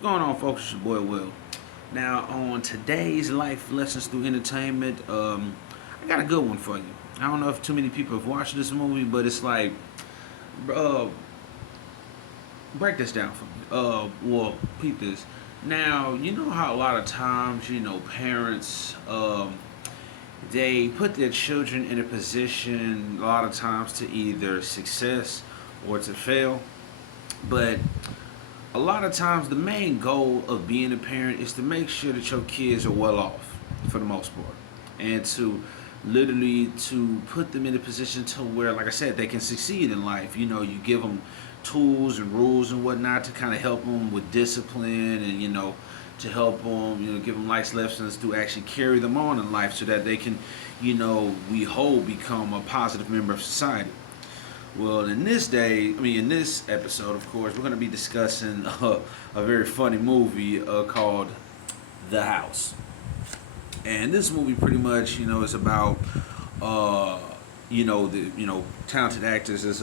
What's going on, folks? It's your boy Will. Now, on today's Life Lessons Through Entertainment, I got a good one for you. I don't know if too many people have watched this movie, but it's like, uh, break this down for me. Well, peep this. Now, you know how a lot of times, parents, they put their children in a position a lot of times to either success or to fail, but a lot of times the main goal of being a parent is to make sure that your kids are well off for the most part, and to literally to put them in a position to where, like I said, they can succeed in life. You give them tools and rules and whatnot to kind of help them with discipline, and to help them, give them life lessons to actually carry them on in life so that they can, we hope, become a positive member of society. Well, in this episode, of course, we're going to be discussing a very funny movie called The House. And this movie pretty much, is about, talented actors as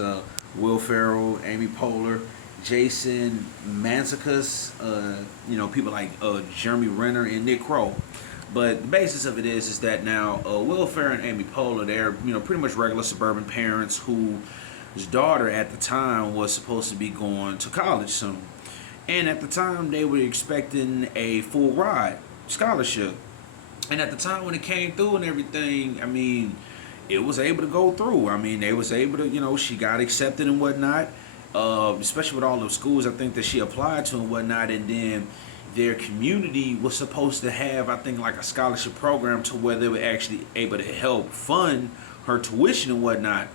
Will Ferrell, Amy Poehler, Jason Mantzoukas, people like Jeremy Renner and Nick Kroll. But the basis of it is that now Will Ferrell and Amy Poehler, they're pretty much regular suburban parents who his daughter at the time was supposed to be going to college soon. And at the time, they were expecting a full ride scholarship. And at the time when it came through and everything, it was able to go through. They was able to, she got accepted and whatnot, especially with all the schools I think that she applied to and whatnot. And then their community was supposed to have, I think, like a scholarship program to where they were actually able to help fund her tuition and whatnot.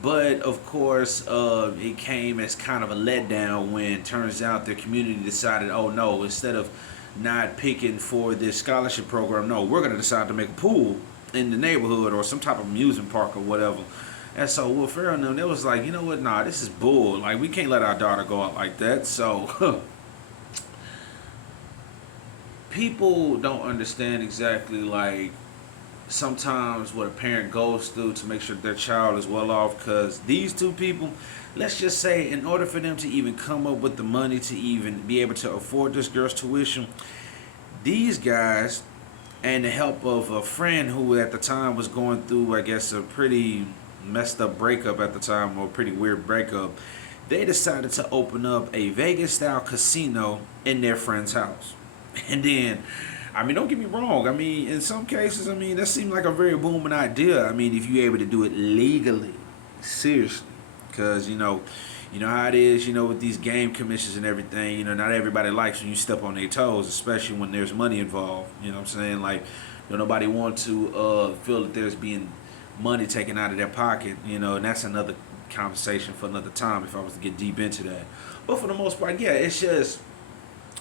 But of course, it came as kind of a letdown when it turns out their community decided, oh no, instead of not picking for this scholarship program, no, we're going to decide to make a pool in the neighborhood or some type of amusement park or whatever. And so Will Ferrell and them, they was like, you know what, nah, this is bull. Like, we can't let our daughter go out like that. So people don't understand exactly, like, sometimes what a parent goes through to make sure their child is well off, because these two people, let's just say, in order for them to even come up with the money to even be able to afford this girl's tuition, these guys, and the help of a friend who at the time was going through, I guess, a pretty messed up breakup at the time, or a pretty weird breakup, they decided to open up a Vegas style casino in their friend's house. And then, don't get me wrong. In some cases, that seemed like a very booming idea. If you're able to do it legally, seriously, because how it is. With these game commissions and everything. Not everybody likes when you step on their toes, especially when there's money involved. You know what I'm saying? Like, nobody want to feel that there's being money taken out of their pocket. And that's another conversation for another time if I was to get deep into that. But for the most part, yeah, it's just,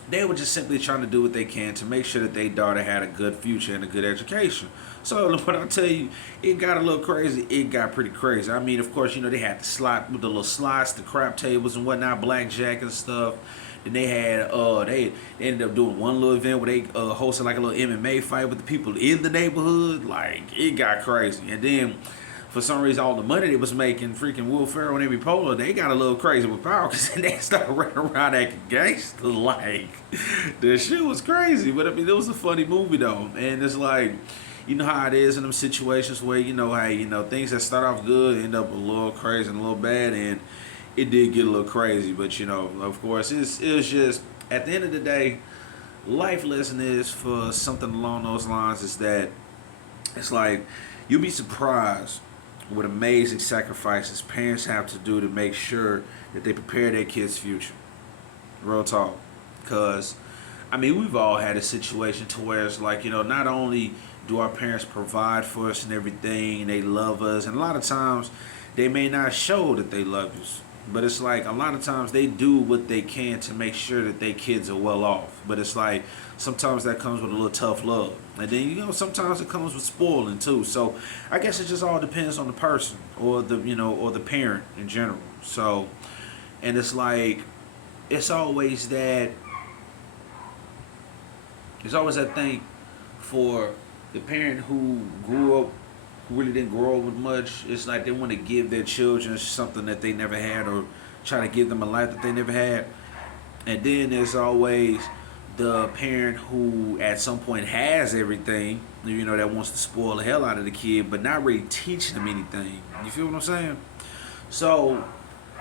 they were just simply trying to do what they can to make sure that their daughter had a good future and a good education. So when I tell you, it got a little crazy, it got pretty crazy. Of course, they had the slot with the little slots, the crap tables and whatnot, blackjack and stuff. Then they had, they ended up doing one little event where they hosted like a little MMA fight with the people in the neighborhood. Like, it got crazy. And then, for some reason, all the money they was making, freaking Will Ferrell and Amy Poehler, they got a little crazy with power because they started running around acting gangster. Like, the shit was crazy. But it was a funny movie though. And it's like, you know how it is in them situations where, things that start off good end up a little crazy and a little bad. And it did get a little crazy. But, of course, it was just, at the end of the day, life lesson is for something along those lines is that it's like, you'll be surprised what amazing sacrifices parents have to do to make sure that they prepare their kids' future. Real talk. Because, we've all had a situation to where it's like, not only do our parents provide for us and everything, and they love us, and a lot of times they may not show that they love us. But it's like, a lot of times they do what they can to make sure that their kids are well off. But it's like, sometimes that comes with a little tough love. And then, sometimes it comes with spoiling too. So I guess it just all depends on the person or the parent in general. So, and it's like, it's always that thing for the parent who grew up, who really didn't grow up with much. It's like they want to give their children something that they never had, or try to give them a life that they never had. And then there's always the parent who at some point has everything, that wants to spoil the hell out of the kid, but not really teaching them anything. You feel what I'm saying? So,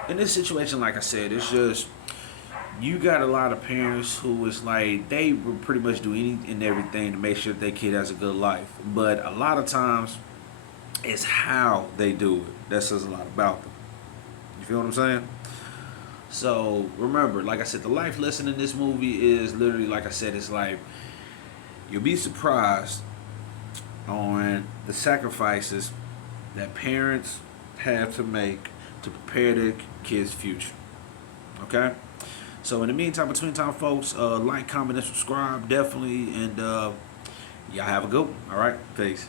in this situation, like I said, it's just you got a lot of parents who is like they will pretty much do any and everything to make sure that their kid has a good life, but a lot of times it's how they do it that says a lot about them. You feel what I'm saying? So remember, like I said, the life lesson in this movie is literally, like I said, it's like you'll be surprised on the sacrifices that parents have to make to prepare their kids' future. Okay? So in the meantime, between time, folks, like, comment, and subscribe definitely, and y'all have a good one. All right, peace.